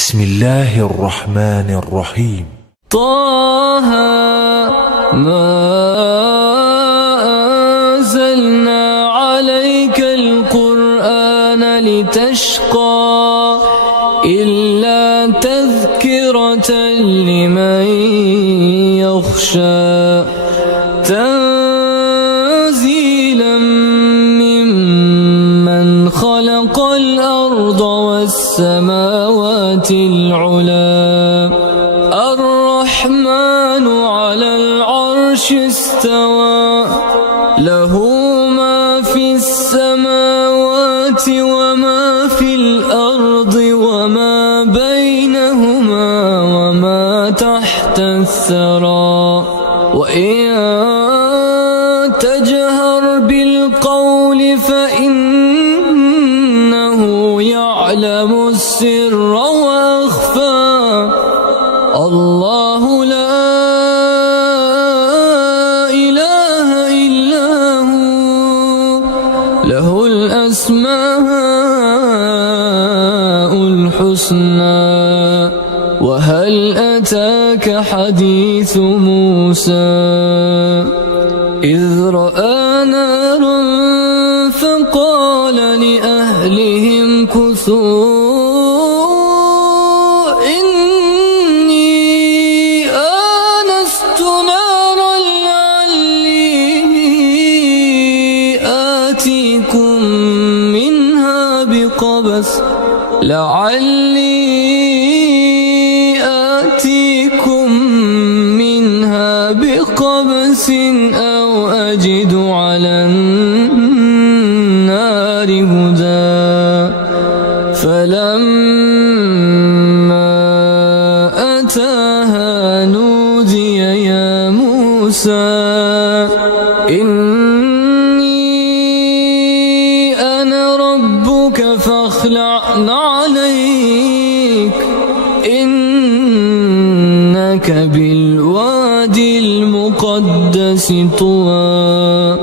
بسم الله الرحمن الرحيم. طه ما أنزلنا عليك القرآن لتشقى إلا تذكرة لمن يخشى تنزيلا ممن خلق الأرض والسماوات العلى الرحمن على العرش استوى له ما في السماوات وما في الأرض وما بينهما وما تحت الثرى وإن تجهر بالقول فإنه يعلم السر وأخفى الله لا إله إلا هو له الأسماء الحسنى وهل أتاك حديث موسى إذ رأى نارا فقال لأهلهم كثوا إني آنست نارا لعلي آتيكم منها بقبس أو أجد على النار هدى فلما أتاها نودي يا موسى إني أنا ربك فاخلع عليك إنك بالوادي المقدس طوى